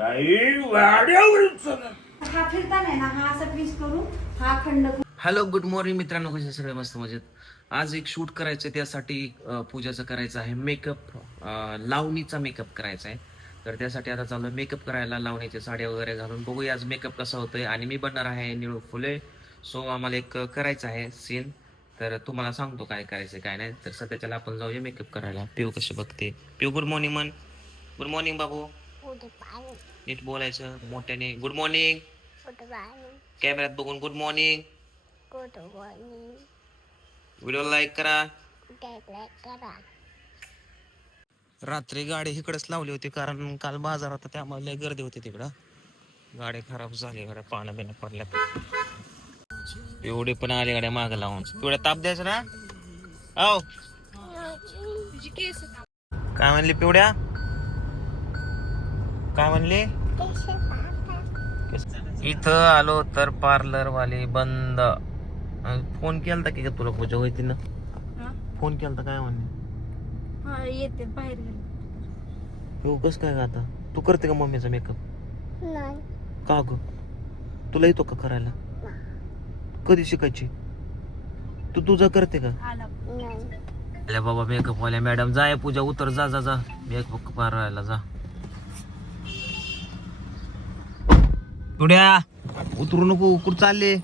हा फिरता नाही ना, हा असा ट्विस्ट करून हा खंड. हॅलो गुड मॉर्निंग मित्रांनो, कसे सगळे मस्त मजेत. आज एक शूट करायचं आहे, त्यासाठी पूजाचं करायचं आहे मेकअप, लावणीचा मेकअप करायचा आहे. तर त्यासाठी आता चालू मेकअप करायला, लावणीच्या साड्या वगैरे घालून बघूया आज मेकअप कसा होतोय. आणि मी बनणार आहे निळू फुले. सो आम्हाला एक करायचं आहे सीन. तर तुम्हाला सांगतो काय करायचं काय नाही. तर सध्याच्याला आपण जाऊया मेकअप करायला. पिऊ कशी बघते. पिऊ गुड मॉर्निंग म्हण. गुड मॉर्निंग बाबू. नीट बोलायचं मोठ्याने. Good morning. कॅमेऱ्यात बघून गुड मॉर्निंग. व्हिडिओ लाईक करा. रात्री गाडी इकडेच लावली होती, कारण काल बाजार होता त्यामुळे लय गर्दी होती तिकडं. गाडी खराब झाली, गाड्या पानं बिनं पडल्यात. एवढे पण आले गाड्या माग लावून. एवढ्या ताप द्यायचं ना. औ काय म्हणली पिवड्या, काय म्हणली. इथं आलो तर पार्लर वाले बंद. फोन केलता की तुला पूजा होती ना. फोन केलता काय म्हणले. येते बाहेर हो कस काय का आता तू करते का मम्मीचा मेकअप. का ग तुला येतो का करायला. कधी शिकायची तू तुझा करते का. अरे बाबा मेकअप वाल्या मॅडम जाय पूजा उतर जा जा जा मेकअप करायला जा. थोड्या उतरू नको कुठं चालले.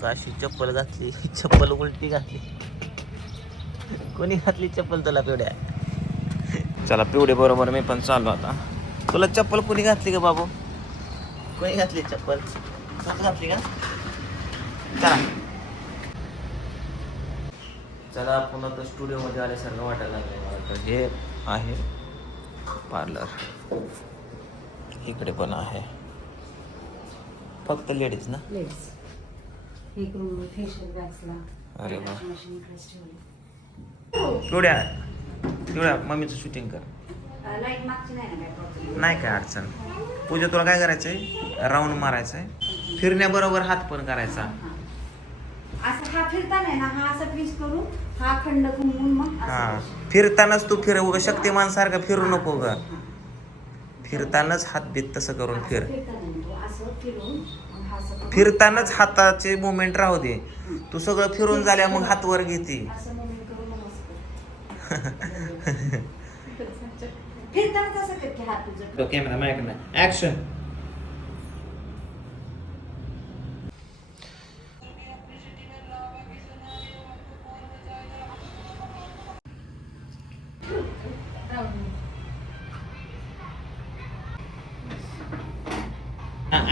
काशी चप्पल घातली, चप्पल उलटी घातली. कोणी घातली चप्पल तुला पिवड्या. चला पिवडे बरोबर मी पण चाललो आता. तुला चप्पल कोणी घातली का बाबू. कोणी घातली चप्पल तूच घातली का. चला चला पुन्हा तर स्टुडिओ मध्ये आल्यासारखं वाटायला लागलं मला. तर हे आहे पार्लर, इकडे पण आहे फक्त लेडीज ना. अरे वा पिवड्या पिवड्या मम्मीचं शूटिंग कर. नाही काय अडचण. पूजा तुला काय करायचंय, राऊंड मारायचंय, फिरण्याबरोबर हात पण करायचा. असं हा फिरता नाही ना, हा असा ट्विस्ट करून हा खंड घुमवून मग हा फिरतानाच तू फिर उगा शक्तिमान सारखं फिरू नको ग. फिरतानाच हात बीत तसं करून फिर. फिरतानाच हाताचे मुवमेंट राहू दे. तू सगळं फिरून झाल्या मग हात वर घेते. कॅमेरा माझ्याकडे ऍक्शन.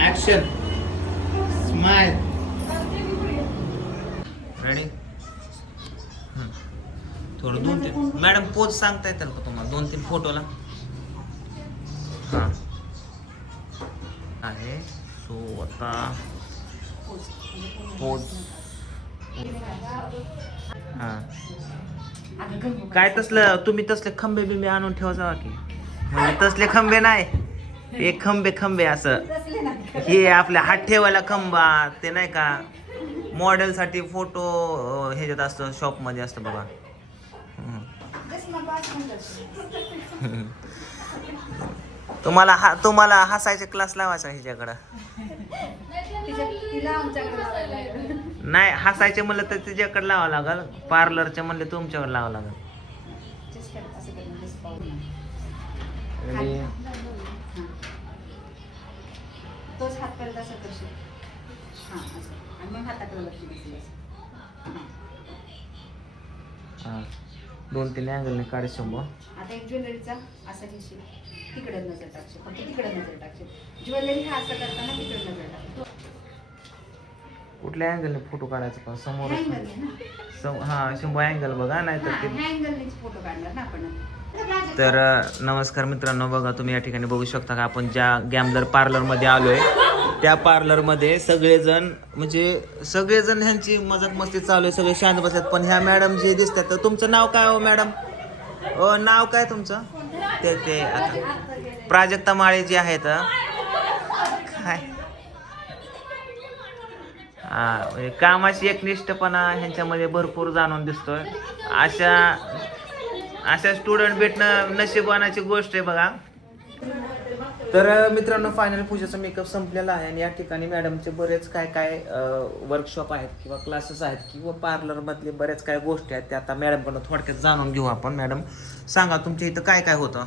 Action smile ready. थोडं 2-3 मॅडम पोज सांगता येतील का तुम्हाला. 2-3 फोटोला हा आहे. सो आता पोज हा काय तसलं तुम्ही तसले खंबे बिंबे आणून ठेवा जावा की. म्हणजे तसले खंबे नाही, एक खंबे असं. हे आपल्या हात ठेवायला खंबा ते नाही का, मॉडेल साठी फोटो ह्याच्यात असतं, शॉप मध्ये असतं बघा. तुम्हाला हसायचे क्लास लावायचा ह्याच्याकडं. नाही हसायचे म्हणलं तर तिच्याकडे लावावं लागल. पार्लरचे म्हणले तुमच्याकडे लावावं लागल. तोच हात करत असं करशील. हां असं आणि मग हाताकडे लक्ष दिसेल. हां 2-3 अँगलने काढ शंभो. आता एक ज्वेलरीचा असा घेशील, तिकडे नजर टाकशील, फक्त तिकडे नजर टाकशील. ज्वेलरी हा असं करताना तिकडे नजर टाकशील. कुठल्या अँगलने फोटो काढायचा पण समोर. हा शंभो अँगल बघा नाही तर ते अँगलनेच फोटो काढणार ना आपण. तर नमस्कार मित्रांनो, बघा तुम्ही या ठिकाणी बघू शकता का आपण ज्या गॅमलर पार्लरमध्ये आलोय त्या पार्लरमध्ये सगळेजण म्हणजे सगळेजण ह्यांची मजाक मस्ती चालू आहे, सगळे शांत बसतात. पण ह्या मॅडम जे दिसतात, तर तुमचं नाव काय हो मॅडम. नाव काय तुमचं. ते आता प्राजक्ता माळे जे आहेत काय म्हणजे कामाशी एकनिष्ठपणा ह्यांच्यामध्ये भरपूर जाणून दिसतोय. अशा स्टुडंट भेटणं नशिबानाची गोष्ट आहे बघा. तर मित्रांनो फायनल पूजेचा मेकअप संपलेला आहे आणि या ठिकाणी मॅडमचे बरेच काय काय वर्कशॉप आहेत किंवा क्लासेस आहेत किंवा पार्लरमधले बरेच काय गोष्टी आहेत त्या आता मॅडमकडून थोडक्यात जाणून घेऊ आपण. मॅडम सांगा तुमच्या इथं काय काय होतं.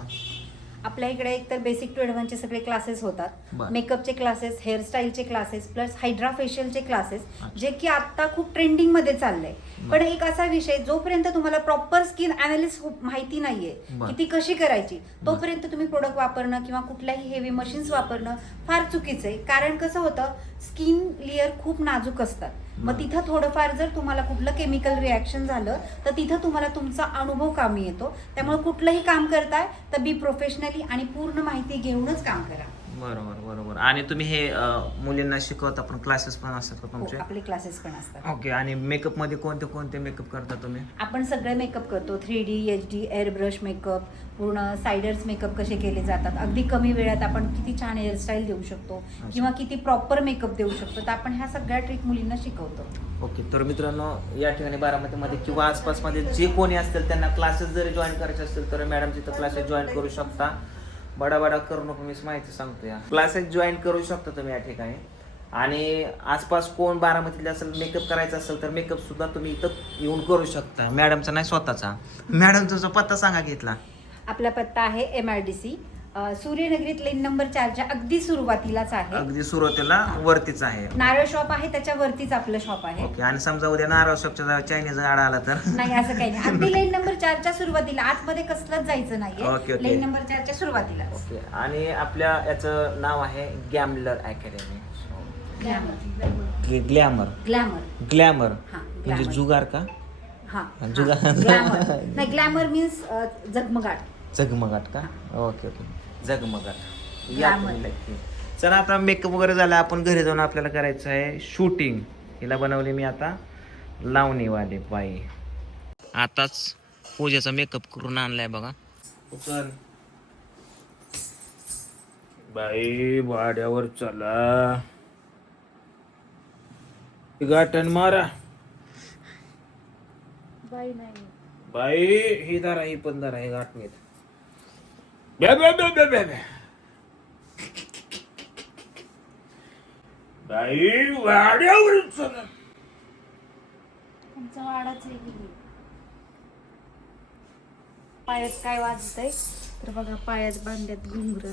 आपल्या इकडे एक तर बेसिक टू ॲडव्हान्सचे सगळे क्लासेस होतात. बरं. मेकअपचे क्लासेस, हेअरस्टाईलचे क्लासेस, प्लस हायड्रा फेशियलचे क्लासेस, अच्छा. जे की आता खूप ट्रेंडिंगमध्ये चाललंय. पण एक असा विषय, जोपर्यंत तुम्हाला प्रॉपर स्किन अनालिसिस माहिती नाहीये बरं. की ती कशी करायची, तोपर्यंत तुम्ही प्रोडक्ट वापरणं किंवा कुठल्याही हेवी मशीन्स वापरणं फार चुकीचं आहे. कारण कसं होतं, स्किन लेअर खूप नाजूक असतात. मग बरं. तिथं थोडंफार जर तुम्हाला कुठलं केमिकल रिॲक्शन झालं तर तिथं तुम्हाला तुमचा अनुभव कामी येतो. त्यामुळे कुठलंही काम करताय तर बी प्रोफेशनली आणि पूर्ण माहिती घेऊनच काम करा. बरोबर बरोबर. आणि तुम्ही हे मुलींना शिकवता पण क्लासेस पण असतात का हो, तुमचे. आपले क्लासेस पण असतात. ओके. आणि मेकअप मध्ये कोणते कोणते मेकअप करता तुम्ही. आपण सगळे मेकअप करतो. 3D, HD, air brush makeup, पूर्ण सायडर्स मेकअप कसे केले जातात, अगदी कमी वेळात आपण किती छान हेअरस्टाईल देऊ शकतो किंवा किती प्रॉपर मेकअप देऊ शकतो, तर आपण ह्या सगळ्या ट्रिक मुलींना शिकवतो. ओके. तर मित्रांनो या ठिकाणी बारामतीमध्ये किंवा आसपासमध्ये जे कोणी असतील त्यांना क्लासेस जरी जॉईन करायचे असतील तर मॅडम तिथं क्लासेस जॉईन करू शकता. बडा करू नको, मीच माहिती सांगतो. या क्लासेस जॉईन करू शकता तुम्ही या ठिकाणी. आणि आसपास कोण बारामतीले असेल मेकअप करायचा असेल तर मेकअप सुद्धा तुम्ही इथं येऊन करू शकता. मॅडमचा नाही स्वतःचा. मॅडम तुझा पत्ता सांगा घेतला. आपला पत्ता आहे MRDC सूर्यनगरीत लेन नंबर 4च्या अगदी सुरुवातीलाच आहे. अगदी सुरुवातीला वरतीच आहे. नारळ शॉप आहे, त्याच्यावरतीच आपलं शॉप आहे. ओके. आणि समजा उद्या नारळ शॉपच्या चायनीज आडा आला तर नाही, असं काही नाही. अगदी लेन नंबर 4च्या सुरुवातीला, आतमध्ये कसलंच जायचं ओके, नाहीये. ओके. लेन नंबर 4च्या सुरुवातीला. ओके. आणि आपल्या याचं नाव आहे गॅमलर अकॅडमी. Glamour glamour. ग्लॅमर हा, म्हणजे ग्लॅमर. जुगार का. हा, जुगार. ग्लॅमर नाही, ग्लॅमर मीन्स जगमगाट. जगमगाट का. Okay okay. जगमगाट. या ग्लॅमर. तुम्ही नक्की. चला आता मेकअप वगैरे झाला, आपण घरी जाऊन आपल्याला करायचं आहे शूटिंग. हिला बनवली मी आता लावणीवाले बाई. आताच पूजेचा मेकअप करून आणलाय बघा. बाई भाड्यावर चला, गाठण मारा. बाई नाही, बाई ही दारा, ही पण दारा, ही गाठणीत. बे बे बे बे बे बे. बाई वाड्यावर चला. तुमचा वाडाच आहे की. पायात काय वाजतंय तर बघा, पायात बांधल्यात घुंगर.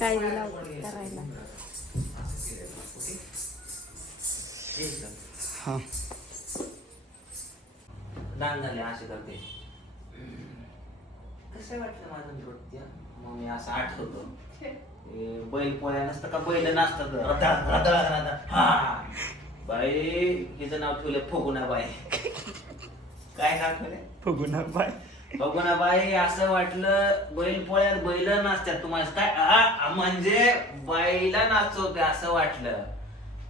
काय लावतात करायला. हा दान झाले असे करते. कसं वाटलं माझं नृत्य. मग मी असं आठवतो बैल पोळ्या नसतं का, बैल नाचतात. रदा रदा रदा. हा बाई हिचं नाव ठेवलं फगुणाबाई. काय नाव ठेवलंय. फगुणाबाई. फगुणाबाई. असं वाटलं बैल पोळ्यात बैल नाचतात. तुम्हाला काय म्हणजे बाईला नाचवते असं वाटलं.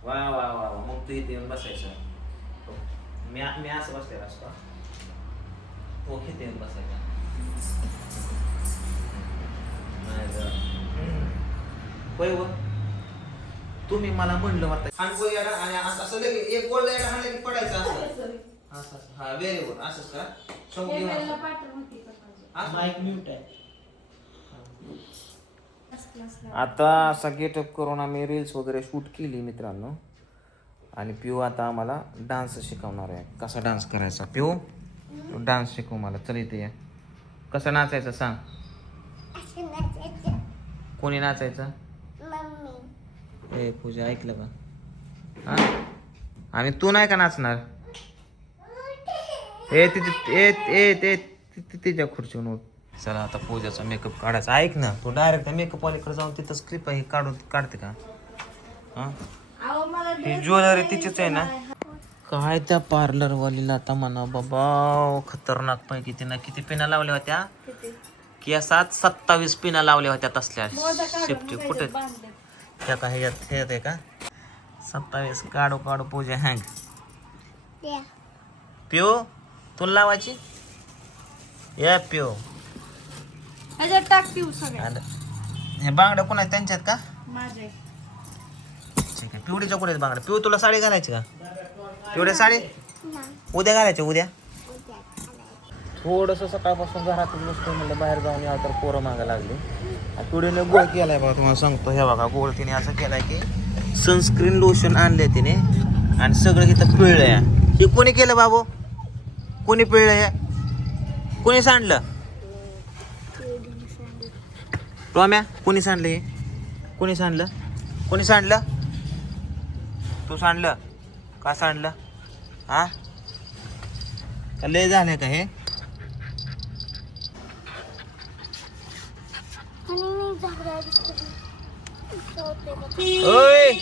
वा वा वा. मग तू इथे येऊन बसायचं. मी असं बसलेला असतो. तो इथे येऊन बसायचा. होय व तुम्ही मला म्हणलं होतं आणि असं लगे एक गोल हाणलं की पडायचं असं असं. हा व्हेरी गुड. असंच का. माईक म्यूट आहे. आता असा गेटअप करून आम्ही रील्स वगैरे शूट केली मित्रांनो. आणि पिऊ आता आम्हाला डान्स शिकवणार आहे. कसा डान्स करायचा पिऊ. डान्स शिकव मला. चल इथे या. कसं नाचायचं सांग. कोणी नाचायचं. ए पूजा ऐकलं का. हा आणि तू नाही का नाचणार. ए तिच्या खुर्चीवर उठ. चला आता पूजाचा मेकअप काढायचा. ऐक ना, तू डायरेक्ट मेकअप वालीकडे जाऊन तिथंच क्लिप ही काढते का. हा ही ज्वेलरी तिचीच आहे ना. काय त्या पार्लर वालीला आता म्हणा बाबा, खतरनाक पैकी तिनं किती पिना लावल्या होत्या. केसात 27 पिना लावल्या होत्या तसल्या शिफ्टी. कुठे त्या का ह्याच्यात हे येते का 27. काढू काढू पूजा हँग. पिओ तुला लावायची. या पिओ टाक पिऊ सगळ्या. हे बांगड्या कोण आहेत त्यांच्यात का. माझे ठीक आहे. पिवडीच्या कुठे बांगड्या. पिऊ तुला साडी घालायची का. पिवड्या साडी उद्या घालायची. उद्या थोडंसं सकाळपासून घरातच बसतो म्हणलं बाहेर जाऊन यावं तर पोरं मागं लागली. आणि पुढे गोळ केलाय बघा तुम्हाला सांगतो. हे बघा गोळ तिने असं केलाय की सनस्क्रीन लोशन आणले तिने आणि सगळं इथं पिळलंय. हे कोणी केलं बाबू? कोणी पिळलंय? कोणी सांडलं? टॉम्या कोणी सांडलं? हे कोणी सांडलं? कोणी सांडलं? तू सांडलं का? सांडलं हा? लय झालंय का हे? ओय